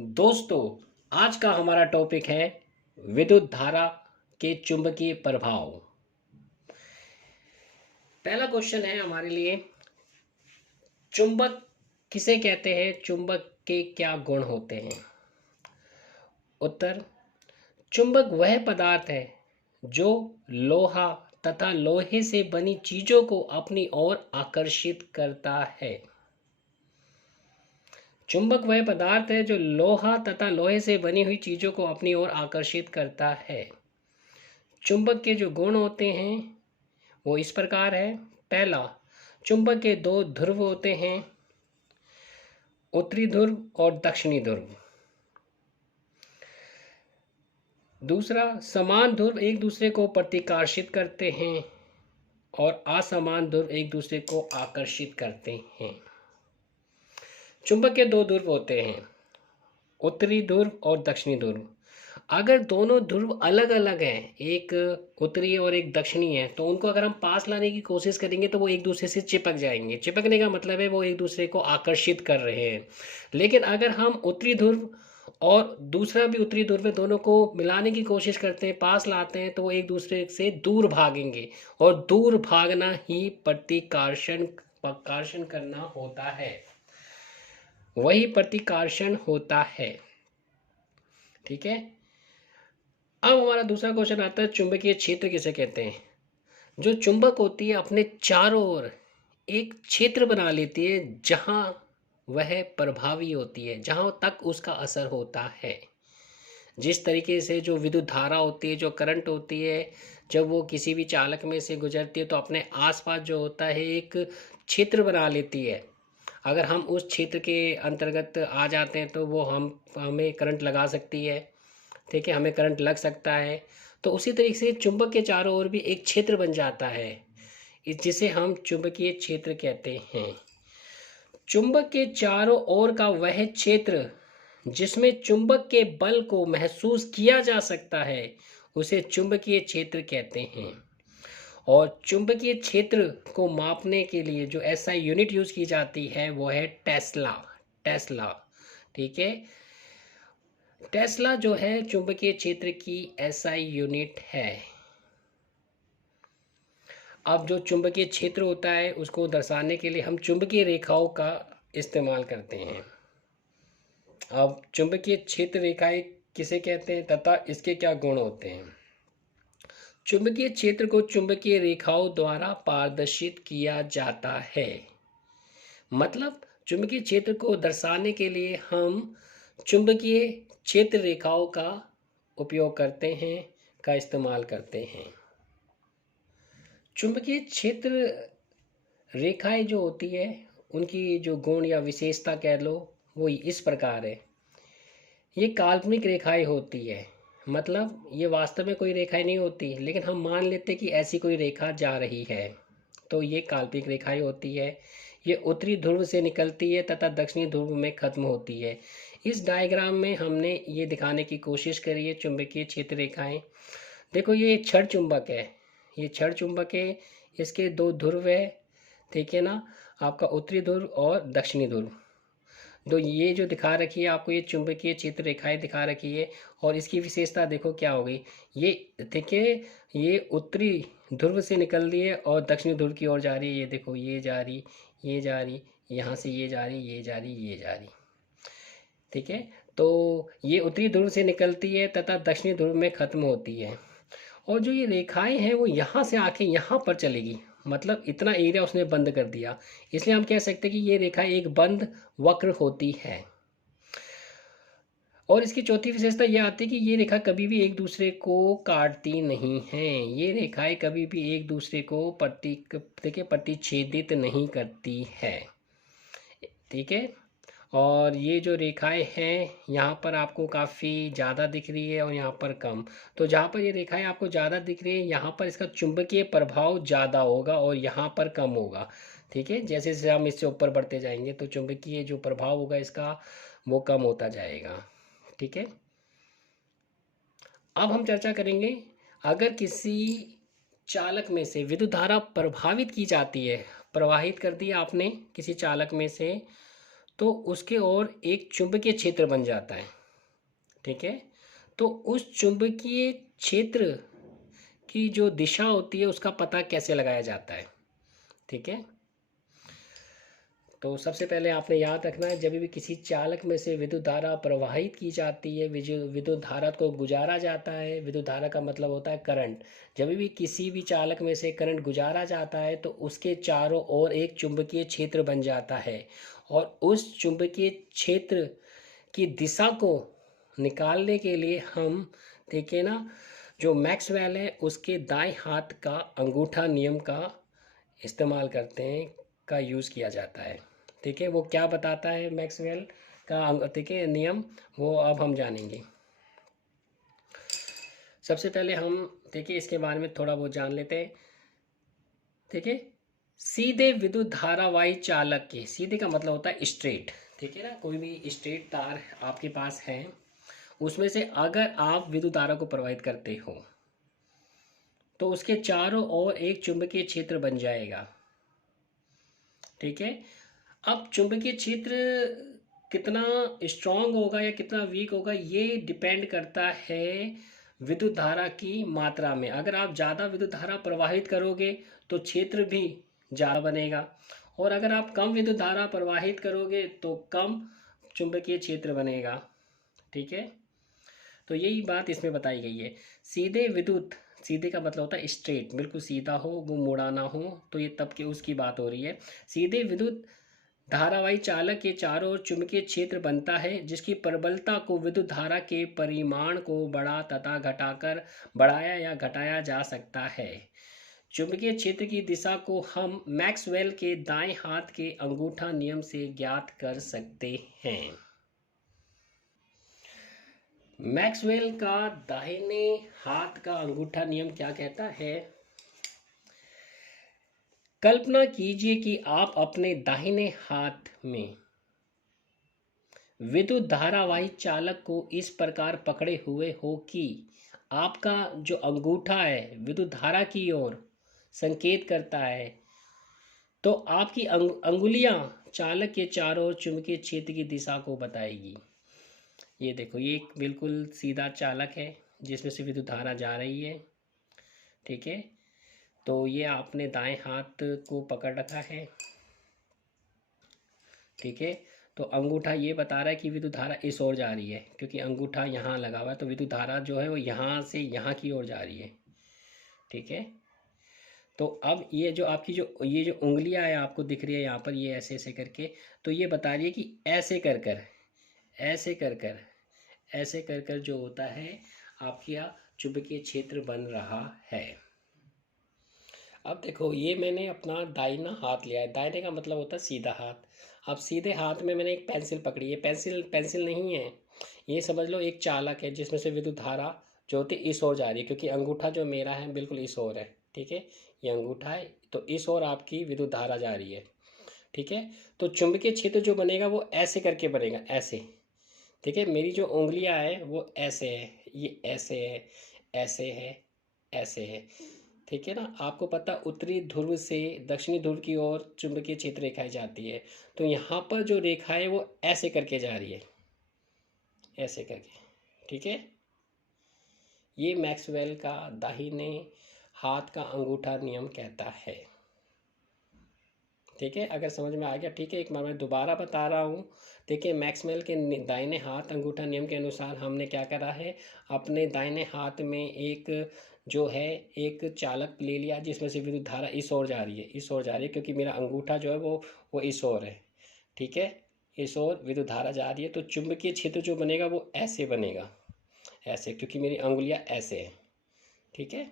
दोस्तों, आज का हमारा टॉपिक है विद्युत धारा के चुंबकीय प्रभाव। पहला क्वेश्चन है हमारे लिए, चुंबक किसे कहते हैं? चुंबक के क्या गुण होते हैं? उत्तर, चुंबक वह पदार्थ है जो लोहा तथा लोहे से बनी चीजों को अपनी ओर आकर्षित करता है। चुंबक वह पदार्थ है जो लोहा तथा लोहे से बनी हुई चीजों को अपनी ओर आकर्षित करता है। चुंबक के जो गुण होते हैं वो इस प्रकार है। पहला, चुंबक के दो ध्रुव होते हैं, उत्तरी ध्रुव और दक्षिणी ध्रुव। दूसरा, समान ध्रुव एक दूसरे को प्रतिकर्षित करते हैं और असमान ध्रुव एक दूसरे को आकर्षित करते हैं। चुंबक के दो ध्रुव होते हैं, उत्तरी ध्रुव और दक्षिणी ध्रुव। अगर दोनों ध्रुव अलग अलग हैं, एक उत्तरी और एक दक्षिणी है, तो उनको अगर हम पास लाने की कोशिश करेंगे तो वो एक दूसरे से चिपक जाएंगे। चिपकने का मतलब है वो एक दूसरे को आकर्षित कर रहे हैं। लेकिन अगर हम उत्तरी ध्रुव और दूसरा भी उत्तरी ध्रुव में दोनों को मिलाने की कोशिश करते हैं, पास लाते हैं, तो वो एक दूसरे से दूर भागेंगे और दूर भागना ही प्रतिकर्षण करना होता है, वही प्रतिकर्षण होता है। ठीक है। अब हमारा दूसरा क्वेश्चन आता है, चुंबकीय क्षेत्र किसे कहते हैं? जो चुंबक होती है अपने चारों ओर एक क्षेत्र बना लेती है जहां वह प्रभावी होती है, जहां तक उसका असर होता है। जिस तरीके से जो विद्युत धारा होती है, जो करंट होती है, जब वो किसी भी चालक में से गुजरती है तो अपने आसपास जो होता है एक क्षेत्र बना लेती है। अगर हम उस क्षेत्र के अंतर्गत आ जाते हैं तो वो हमें करंट लगा सकती है। ठीक है, हमें करंट लग सकता है। तो उसी तरीके से चुंबक के चारों ओर भी एक क्षेत्र बन जाता है, जिसे हम चुंबकीय क्षेत्र कहते हैं। चुंबक के चारों ओर का वह क्षेत्र जिसमें चुंबक के बल को महसूस किया जा सकता है उसे चुंबकीय क्षेत्र कहते हैं। और चुंबकीय क्षेत्र को मापने के लिए जो एसआई यूनिट यूज की जाती है वो है टेस्ला। टेस्ला, ठीक है। टेस्ला जो है चुंबकीय क्षेत्र की एसआई यूनिट है। अब जो चुंबकीय क्षेत्र होता है उसको दर्शाने के लिए हम चुंबकीय रेखाओं का इस्तेमाल करते हैं। अब चुंबकीय क्षेत्र रेखाएं किसे कहते हैं तथा इसके क्या गुण होते हैं? चुंबकीय क्षेत्र को चुंबकीय रेखाओं द्वारा प्रदर्शित किया जाता है। मतलब चुंबकीय क्षेत्र को दर्शाने के लिए हम चुंबकीय क्षेत्र रेखाओं का उपयोग करते हैं, का इस्तेमाल करते हैं। चुंबकीय क्षेत्र रेखाएं जो होती है उनकी जो गुण या विशेषता कह लो वो इस प्रकार है। ये काल्पनिक रेखाएं होती है, मतलब ये वास्तव में कोई रेखाएं नहीं होती, लेकिन हम मान लेते कि ऐसी कोई रेखा जा रही है, तो ये काल्पनिक रेखाएं होती है। ये उत्तरी ध्रुव से निकलती है तथा दक्षिणी ध्रुव में खत्म होती है। इस डायग्राम में हमने ये दिखाने की कोशिश करी है चुंबकीय क्षेत्र रेखाएं। देखो, ये क्षण चुंबक है, ये क्षण चुंबक है, इसके दो ध्रुव है। ठीक है ना, आपका उत्तरी ध्रुव और दक्षिणी ध्रुव। तो ये जो दिखा रखी है आपको, ये चुंबकीय क्षेत्र रेखाएं दिखा रखी है। और इसकी विशेषता देखो क्या हो गई, ये ठीक है, ये उत्तरी ध्रुव से निकल रही है और दक्षिणी ध्रुव की ओर जा रही है। ये देखो, ये जा रही, ये जा रही, यहाँ से ये जा रही, ये जा रही, ये जा रही। ठीक है, तो ये उत्तरी ध्रुव से निकलती है तथा दक्षिणी ध्रुव में खत्म होती है। और जो ये रेखाएं हैं वो यहाँ से आके यहाँ पर चलेगी, मतलब इतना एरिया उसने बंद कर दिया। इसलिए हम कह सकते हैं कि ये रेखा एक बंद वक्र होती है। और इसकी चौथी विशेषता यह आती है कि ये रेखा कभी भी एक दूसरे को काटती नहीं है। ये रेखाएं कभी भी एक दूसरे को प्रतिच्छेदित नहीं करती है। ठीक है। और ये जो रेखाएं हैं यहाँ पर आपको काफ़ी ज़्यादा दिख रही है और यहाँ पर कम। तो जहाँ पर ये रेखाएं आपको ज़्यादा दिख रही है यहाँ पर इसका चुंबकीय प्रभाव ज़्यादा होगा और यहाँ पर कम होगा। ठीक है, जैसे जैसे हम इससे ऊपर बढ़ते जाएंगे तो चुंबकीय जो प्रभाव होगा इसका वो कम होता जाएगा। ठीक है। अब हम चर्चा करेंगे, अगर किसी चालक में से विद्युत धारा प्रभावित की जाती है, प्रवाहित कर दी आपने किसी चालक में से, तो उसके ओर एक चुंबकीय क्षेत्र बन जाता है। ठीक है, तो उस चुंबकीय क्षेत्र की जो दिशा होती है उसका पता कैसे लगाया जाता है। ठीक है, तो सबसे पहले आपने याद रखना है, जब भी किसी चालक में से विद्युत धारा प्रवाहित की जाती है, विद्युत धारा को गुजारा जाता है, विद्युत धारा का मतलब होता है करंट। जब भी किसी भी चालक में से करंट गुजारा जाता है तो उसके चारों ओर एक चुंबकीय क्षेत्र बन जाता है, और उस चुंबकीय क्षेत्र की दिशा को निकालने के लिए हम देखिए ना, जो मैक्सवेल है उसके दाएं हाथ का अंगूठा नियम का इस्तेमाल करते हैं, का यूज़ किया जाता है। ठीक है, वो क्या बताता है मैक्सवेल का ठीक है नियम, वो अब हम जानेंगे। सबसे पहले हम देखिए इसके बारे में थोड़ा बहुत जान लेते हैं। ठीक है, सीधे विद्युत धारावाही चालक के, सीधे का मतलब होता है स्ट्रेट। ठीक है ना, कोई भी स्ट्रेट तार आपके पास है, उसमें से अगर आप विद्युत धारा को प्रवाहित करते हो तो उसके चारों ओर एक चुंबकीय क्षेत्र बन जाएगा। ठीक है, अब चुंबकीय क्षेत्र कितना स्ट्रांग होगा या कितना वीक होगा ये डिपेंड करता है विद्युत धारा की मात्रा में। अगर आप ज़्यादा विद्युत धारा प्रवाहित करोगे तो क्षेत्र भी ज़्यादा बनेगा, और अगर आप कम विद्युत धारा प्रवाहित करोगे तो कम चुंबकीय क्षेत्र बनेगा। ठीक है, तो यही बात इसमें बताई गई है। सीधे विद्युत, सीधे का मतलब होता है स्ट्रेट, बिल्कुल सीधा हो, वो मुड़ा ना हो, तो ये तब के उसकी बात हो रही है। सीधे विद्युत धारावाही चालक के चारों ओर चुंबकीय क्षेत्र बनता है, जिसकी प्रबलता को विद्युत धारा के परिमाण को बढ़ा तथा घटाकर बढ़ाया या घटाया जा सकता है। चुंबकीय क्षेत्र की दिशा को हम मैक्सवेल के दाएं हाथ के अंगूठा नियम से ज्ञात कर सकते हैं। मैक्सवेल का दाहिने हाथ का अंगूठा नियम क्या कहता है? कल्पना कीजिए कि आप अपने दाहिने हाथ में विद्युत धारावाही चालक को इस प्रकार पकड़े हुए हो कि आपका जो अंगूठा है विद्युत धारा की ओर संकेत करता है, तो आपकी अंगुलियां चालक के चारों ओर चुंबकीय क्षेत्र की दिशा को बताएगी। ये देखो, ये एक बिल्कुल सीधा चालक है जिसमें से विद्युत धारा जा रही है। ठीक है, तो ये आपने दाएं हाथ को पकड़ रखा है। ठीक है, तो अंगूठा ये बता रहा है कि विद्युत धारा इस ओर जा रही है, क्योंकि अंगूठा यहाँ लगा हुआ है, तो विद्युत धारा जो है वो यहाँ से यहाँ की ओर जा रही है। ठीक है, तो अब ये जो आपकी ये जो उंगलियां है आपको दिख रही है यहाँ पर, ये ऐसे ऐसे करके, तो ये बता रही है कि ऐसे कर कर ऐसे कर कर ऐसे कर कर जो होता है आपकी चुंबकीय क्षेत्र बन रहा है। अब देखो, ये मैंने अपना दाहिना हाथ लिया है, दाहिने का मतलब होता है सीधा हाथ। अब सीधे हाथ में मैंने एक पेंसिल पकड़ी है, पेंसिल पेंसिल नहीं है, ये समझ लो एक चालक है जिसमें से विद्युत धारा जो होती है इस ओर जा रही है, क्योंकि अंगूठा जो मेरा है बिल्कुल इस ओर है। ठीक है, ये अंगूठा है, तो इस ओर आपकी विद्युत धारा जा रही है। ठीक है, तो चुंबकीय क्षेत्र जो बनेगा वो ऐसे करके बनेगा, ऐसे। ठीक है, मेरी जो उंगलियां हैं वो ऐसे है, ये ऐसे है, ऐसे है, ऐसे है। ठीक है ना, आपको पता उत्तरी ध्रुव से दक्षिणी ध्रुव की ओर चुंबकीय क्षेत्र रेखाएं जाती है, तो यहाँ पर जो रेखा है वो ऐसे करके जा रही है, ऐसे करके। ठीक है, ये मैक्सवेल का दाहिने हाथ का अंगूठा नियम कहता है। ठीक है, अगर समझ में आ गया ठीक है। एक बार मैं दोबारा बता रहा हूँ। देखिए, मैक्सवेल के दाहिने हाथ अंगूठा नियम के अनुसार हमने क्या करा है, अपने दाहिने हाथ में एक जो है एक चालक ले लिया जिसमें से विद्युत धारा इस ओर जा रही है, इस ओर जा रही है, क्योंकि मेरा अंगूठा जो है वो इस ओर है। ठीक है, इस ओर विद्युत धारा जा रही है, तो चुंबकीय क्षेत्र जो बनेगा वो ऐसे बनेगा, ऐसे, क्योंकि मेरी अंगुलियाँ ऐसे है। ठीक है।